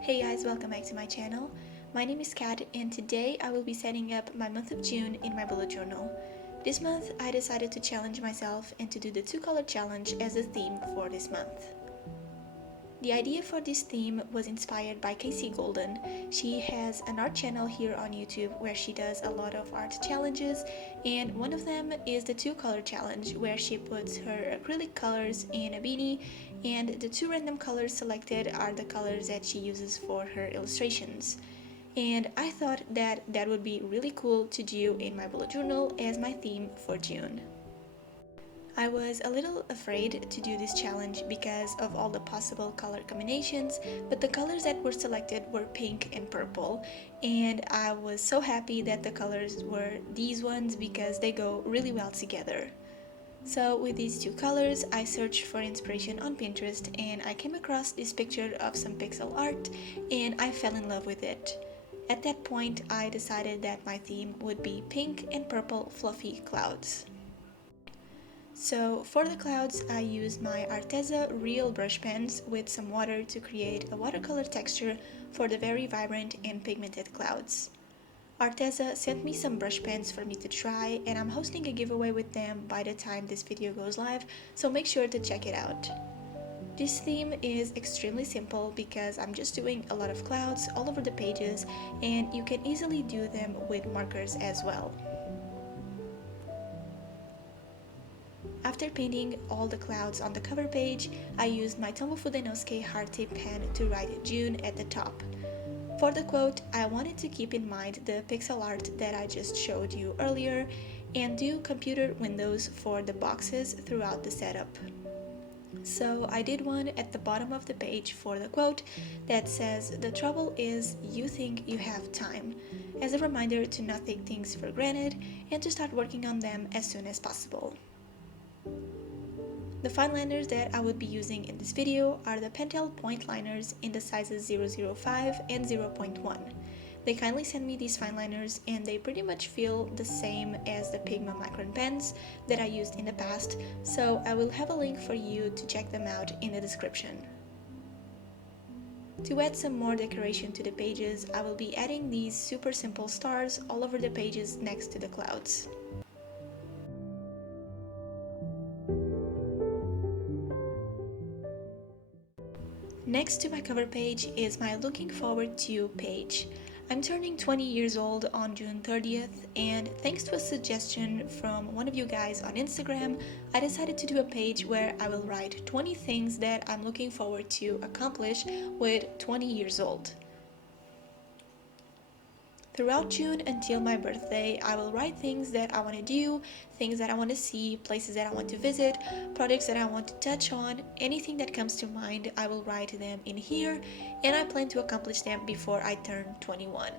Hey guys, welcome back to my channel. My name is Kat and today I will be setting up my month of June in my bullet journal. This month I decided to challenge myself and to do the 2-color challenge as a theme for this month. The idea for this theme was inspired by Casey Golden. She has an art channel here on YouTube where she does a lot of art challenges, and one of them is the 2-color challenge where she puts her acrylic colors in a beanie, and the 2 random colors selected are the colors that she uses for her illustrations. And I thought that that would be really cool to do in my bullet journal as my theme for June. I was a little afraid to do this challenge because of all the possible color combinations, but the colors that were selected were pink and purple, and I was so happy that the colors were these ones because they go really well together. So with these 2 colors, I searched for inspiration on Pinterest and I came across this picture of some pixel art and I fell in love with it. At that point, I decided that my theme would be pink and purple fluffy clouds. So for the clouds, I used my Arteza Real brush pens with some water to create a watercolor texture for the very vibrant and pigmented clouds. Arteza sent me some brush pens for me to try, and I'm hosting a giveaway with them by the time this video goes live, so make sure to check it out. This theme is extremely simple because I'm just doing a lot of clouds all over the pages, and you can easily do them with markers as well. After painting all the clouds on the cover page, I used my Tombow Fudenosuke heart tip pen to write June at the top. For the quote, I wanted to keep in mind the pixel art that I just showed you earlier and do computer windows for the boxes throughout the setup. So I did one at the bottom of the page for the quote that says, "The trouble is you think you have time," as a reminder to not take things for granted and to start working on them as soon as possible. The fine liners that I would be using in this video are the Pentel point liners in the sizes 005 and 0.1. They kindly sent me these fine liners and they pretty much feel the same as the Pigma Micron pens that I used in the past, so I will have a link for you to check them out in the description. To add some more decoration to the pages, I will be adding these super simple stars all over the pages next to the clouds. Next to my cover page is my looking forward to page. I'm turning 20 years old on June 30th, and thanks to a suggestion from one of you guys on Instagram, I decided to do a page where I will write 20 things that I'm looking forward to accomplish with 20 years old. Throughout June until my birthday, I will write things that I want to do, things that I want to see, places that I want to visit, projects that I want to touch on, anything that comes to mind, I will write them in here, and I plan to accomplish them before I turn 21.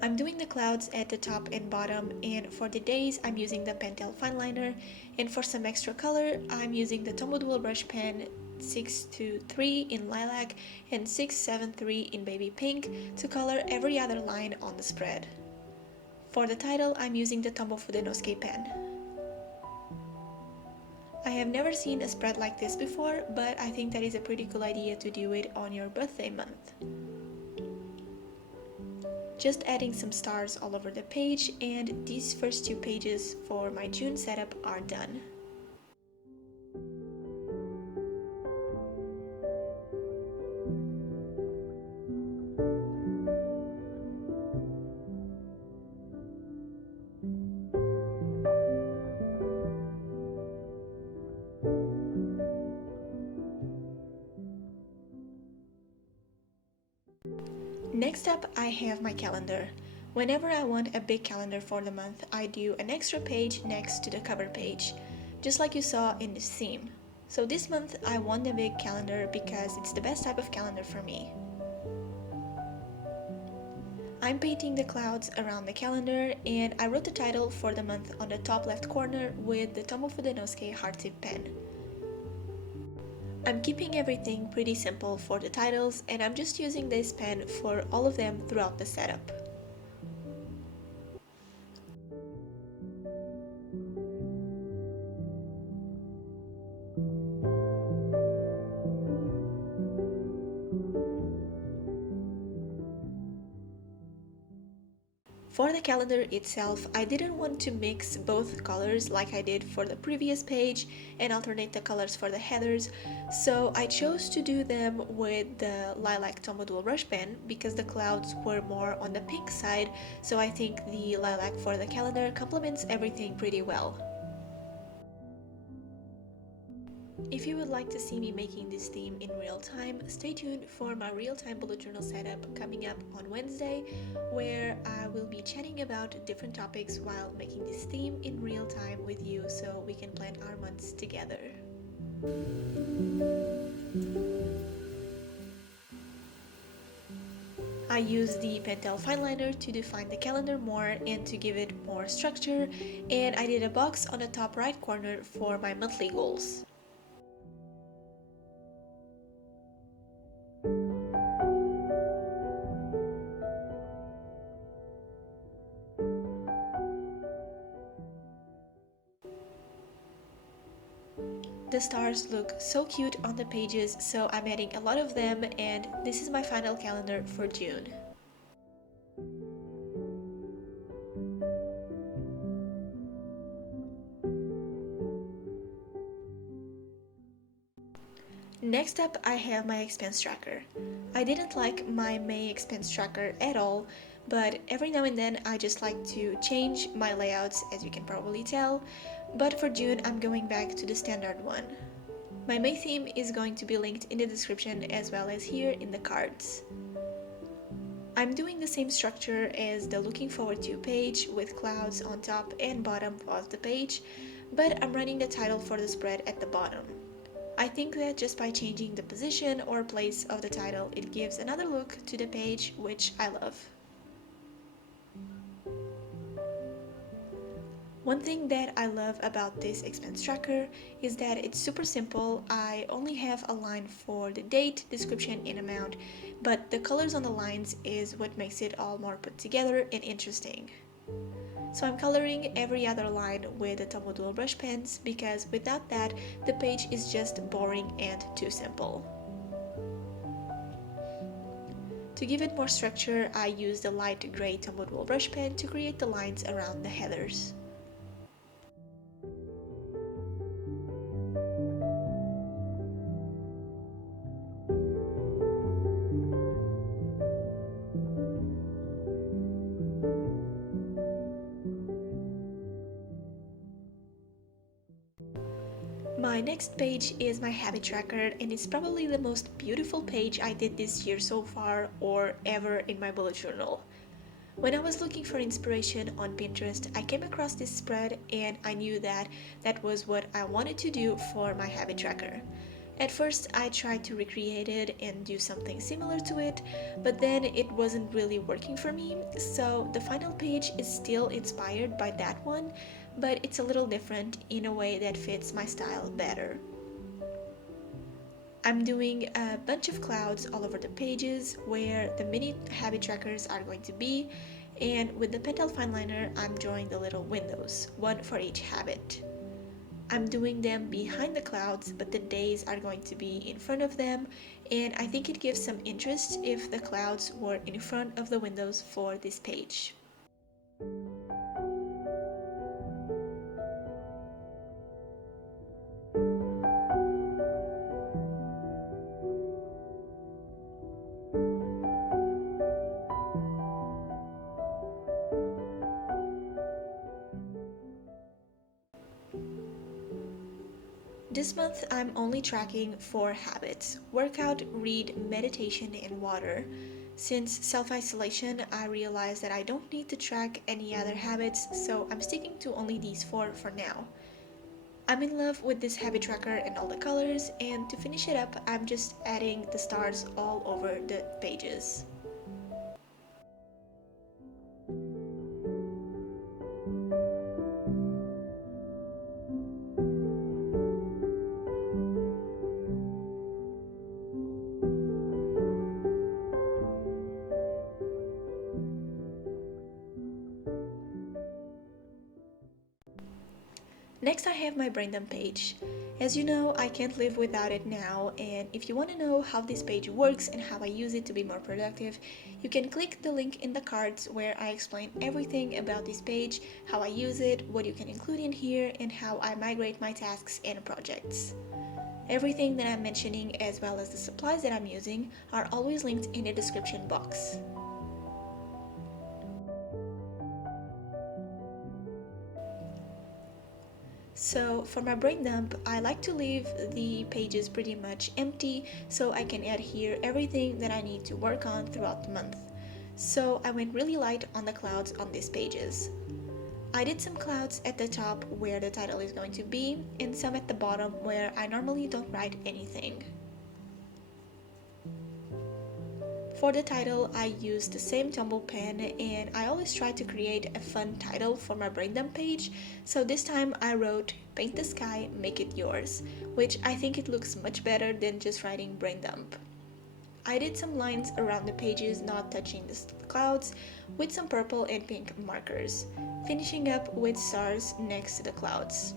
I'm doing the clouds at the top and bottom, and for the days I'm using the Pentel fine liner, and for some extra color I'm using the Tombow Dual Brush Pen 623 in lilac and 673 in baby pink to color every other line on the spread. For the title, I'm using the Tombow Fudenosuke pen. I have never seen a spread like this before, but I think that is a pretty cool idea to do it on your birthday month. Just adding some stars all over the page, and these first 2 pages for my June setup are done. Next up, I have my calendar. Whenever I want a big calendar for the month, I do an extra page next to the cover page, just like you saw in this theme. So this month, I want a big calendar because it's the best type of calendar for me. I'm painting the clouds around the calendar, and I wrote the title for the month on the top left corner with the Tombow Fudenosuke heart tip pen. I'm keeping everything pretty simple for the titles, and I'm just using this pen for all of them throughout the setup. For the calendar itself, I didn't want to mix both colors like I did for the previous page and alternate the colors for the headers, so I chose to do them with the lilac Tombow dual brush pen because the clouds were more on the pink side, so I think the lilac for the calendar complements everything pretty well. If you would like to see me making this theme in real time, stay tuned for my real-time bullet journal setup coming up on Wednesday, where I will be chatting about different topics while making this theme in real time with you so we can plan our months together. I use the pentel fineliner to define the calendar more and to give it more structure, and I did a box on the top right corner for my monthly goals. The stars look so cute on the pages, so I'm adding a lot of them, and this is my final calendar for June. Next up, I have my expense tracker. I didn't like my May expense tracker at all, but every now and then I just like to change my layouts, as you can probably tell, but for June I'm going back to the standard one. My May theme is going to be linked in the description as well as here in the cards. I'm doing the same structure as the looking forward to page with clouds on top and bottom of the page, but I'm running the title for the spread at the bottom. I think that just by changing the position or place of the title, it gives another look to the page, which I love. One thing that I love about this expense tracker is that it's super simple. I only have a line for the date, description, and amount, but the colors on the lines is what makes it all more put together and interesting. So I'm coloring every other line with the Tombow dual brush pens because without that, the page is just boring and too simple. To give it more structure, I use the light gray Tombow dual brush pen to create the lines around the headers. My next page is my habit tracker, and it's probably the most beautiful page I did this year so far or ever in my bullet journal. When I was looking for inspiration on Pinterest, I came across this spread and I knew that that was what I wanted to do for my habit tracker. At first, I tried to recreate it and do something similar to it, but then it wasn't really working for me, so the final page is still inspired by that one, but it's a little different in a way that fits my style better. I'm doing a bunch of clouds all over the pages where the mini habit trackers are going to be, and with the pentel fineliner I'm drawing the little windows, one for each habit. I'm doing them behind the clouds, but the days are going to be in front of them, and I think it gives some interest if the clouds were in front of the windows for this page. This month I'm only tracking 4 habits: workout, read, meditation, and water. Since self-isolation, I realized that I don't need to track any other habits, so I'm sticking to only these 4 for now. I'm in love with this habit tracker and all the colors, and to finish it up, I'm just adding the stars all over the pages. Next I have my brain dump page. As you know, I can't live without it now, and if you want to know how this page works and how I use it to be more productive, you can click the link in the cards where I explain everything about this page, how I use it, what you can include in here, and how I migrate my tasks and projects. Everything that I'm mentioning, as well as the supplies that I'm using, are always linked in the description box. So for my brain dump, I like to leave the pages pretty much empty so I can add here everything that I need to work on throughout the month. So I went really light on the clouds on these pages. I did some clouds at the top where the title is going to be, and some at the bottom where I normally don't write anything. For the title, I used the same tumble pen, and I always try to create a fun title for my brain dump page, so this time I wrote "Paint the Sky, Make It Yours," which I think it looks much better than just writing brain dump. I did some lines around the pages not touching the clouds with some purple and pink markers, finishing up with stars next to the clouds.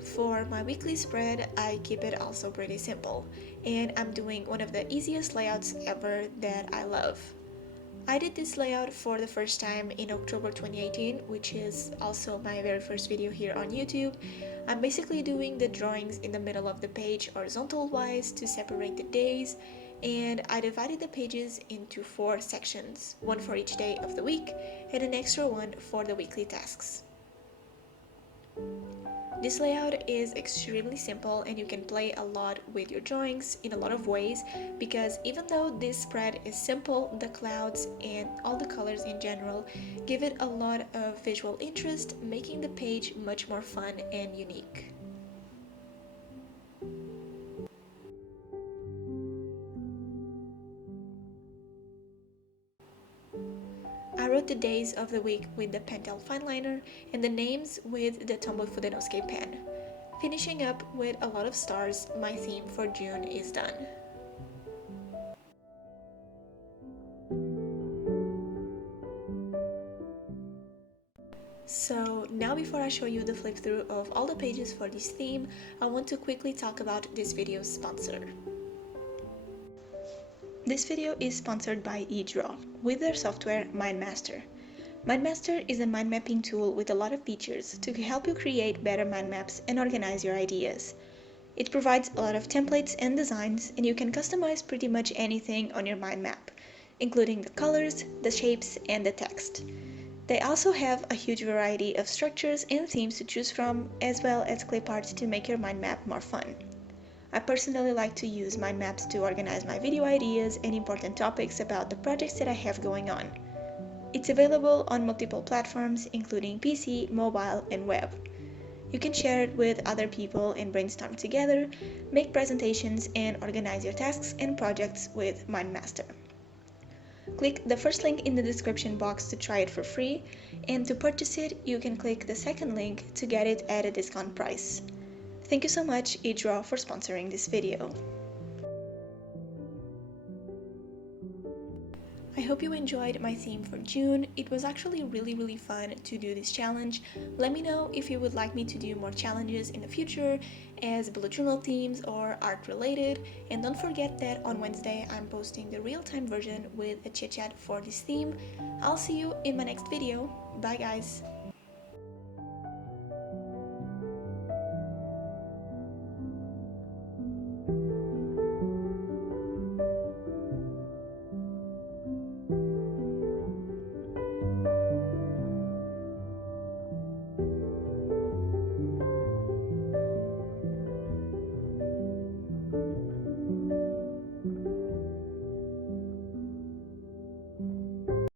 For my weekly spread, I keep it also pretty simple, and I'm doing one of the easiest layouts ever that I love. I did this layout for the first time in October 2018, which is also my very first video here on YouTube. I'm basically doing the drawings in the middle of the page horizontal wise to separate the days, and I divided the pages into 4 sections, one for each day of the week and an extra one for the weekly tasks. This layout is extremely simple, and you can play a lot with your drawings in a lot of ways, because even though this spread is simple, the clouds and all the colors in general give it a lot of visual interest, making the page much more fun and unique. I wrote the days of the week with the Pentel fineliner and the names with the Tombow Fudenosuke pen. Finishing up with a lot of stars, my theme for June is done. So now, before I show you the flip through of all the pages for this theme, I want to quickly talk about this video's sponsor. This video is sponsored by eDraw with their software MindMaster. MindMaster is a mind mapping tool with a lot of features to help you create better mind maps and organize your ideas. It provides a lot of templates and designs, and you can customize pretty much anything on your mind map, including the colors, the shapes, and the text. They also have a huge variety of structures and themes to choose from, as well as clip art to make your mind map more fun. I personally like to use mind maps to organize my video ideas and important topics about the projects that I have going on. It's available on multiple platforms, including PC, mobile, and web. You can share it with other people and brainstorm together, make presentations, and organize your tasks and projects with MindMaster. Click the first link in the description box to try it for free, and to purchase it, you can click the second link to get it at a discount price. Thank you so much, eDraw, for sponsoring this video. I hope you enjoyed my theme for June. It was actually really fun to do this challenge. Let me know if you would like me to do more challenges in the future as bullet journal themes or art related, and don't forget that on Wednesday I'm posting the real-time version with a chit chat for this theme. I'll see you in my next video. Bye guys!